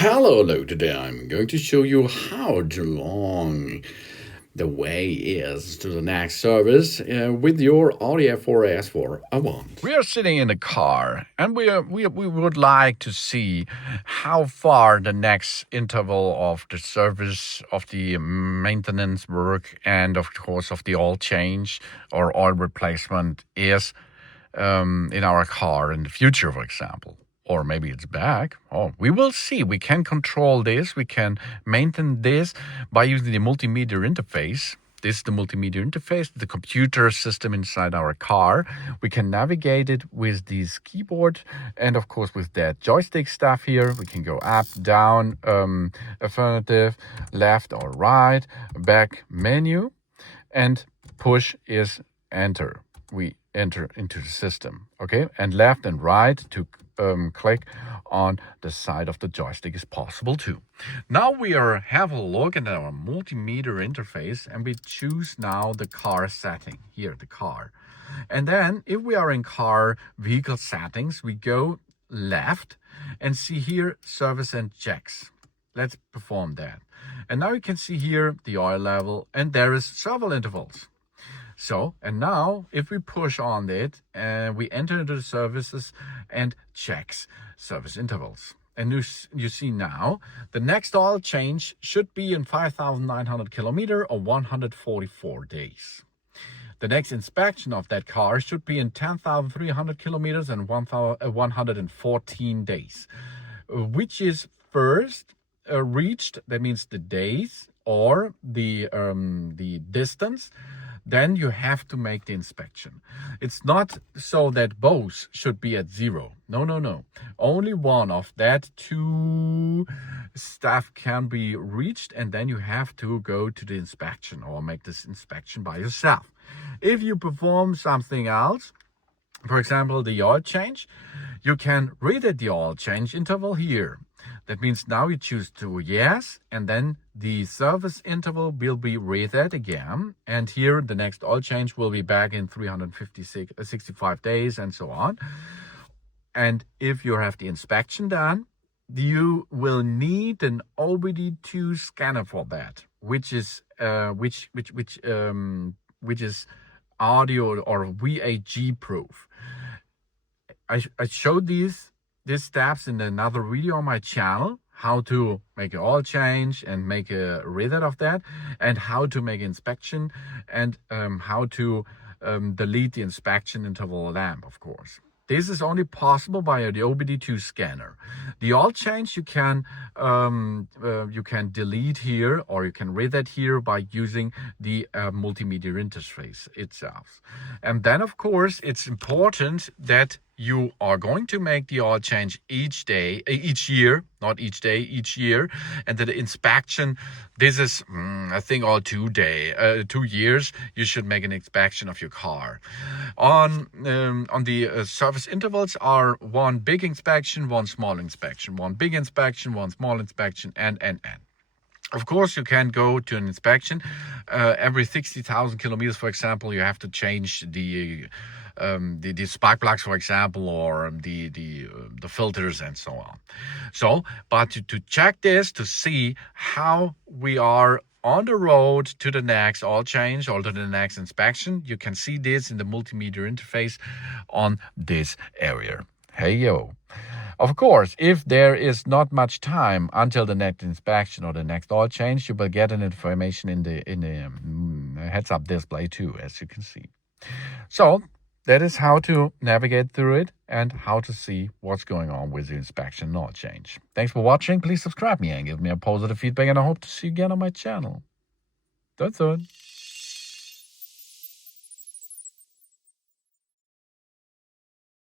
Hello, today I'm going to show you how to long the way is to the next service with your Audi A4 S4 Avant. We are sitting in the car, and we would like to see how far the next interval of the service of the maintenance work and of course of the oil change or oil replacement is in our car in the future, for example. Or maybe it's back. Oh, we will see. We can control this. We can maintain this by using the multimedia interface. This is the multimedia interface, the computer system inside our car. We can navigate it with this keyboard and, of course, with that joystick stuff here. We can go up, down, affirmative, left or right, back menu, and push is enter. We enter into the system, okay? And left and right to click on the side of the joystick is possible too. Now we have a look at our multimedia interface and we choose now the car setting, here the car. And then if we are in car vehicle settings, we go left and see here service and checks. Let's perform that. And now you can see here the oil level and there is several intervals. So, and now if we push on it, we enter into the services and checks service intervals. And you see now, the next oil change should be in 5,900 kilometers or 144 days. The next inspection of that car should be in 10,300 kilometers and 114 days, which is first reached, that means the days or the distance. Then you have to make the inspection. It's not so that both should be at zero. No. Only one of that two stuff can be reached, and then you have to go to the inspection or make this inspection by yourself. If you perform something else, for example, the oil change, you can read at the oil change interval here. That means now you choose to yes, and then the service interval will be read at again. And here the next oil change will be back in 365 days and so on. And if you have the inspection done, you will need an OBD2 scanner for that, which is audio or VAG proof. I showed these steps in another video on my channel, how to make an oil change and make a read of that, and how to make inspection, and how to delete the inspection interval lamp, of course. This is only possible by the OBD2 scanner. The oil change you can delete here, or you can read that here by using the multimedia interface itself. And then, of course, it's important that you are going to make the oil change each year, not each day, each year. And the inspection, this is, I think, all 2 years, you should make an inspection of your car. On the service intervals are one big inspection, one small inspection, one big inspection, one small inspection, and. Of course, you can go to an inspection every 60,000 kilometers, for example. You have to change the spark plugs, for example, or the filters and so on. So, but to check this, to see how we are on the road to the next oil change or to the next inspection, you can see this in the multimedia interface on this area. Hey, yo. Of course, if there is not much time until the next inspection or the next oil change, you will get an information in the heads-up display too, as you can see. So that is how to navigate through it and how to see what's going on with the inspection and oil change. Thanks for watching. Please subscribe me and give me a positive feedback, and I hope to see you again on my channel. That's it.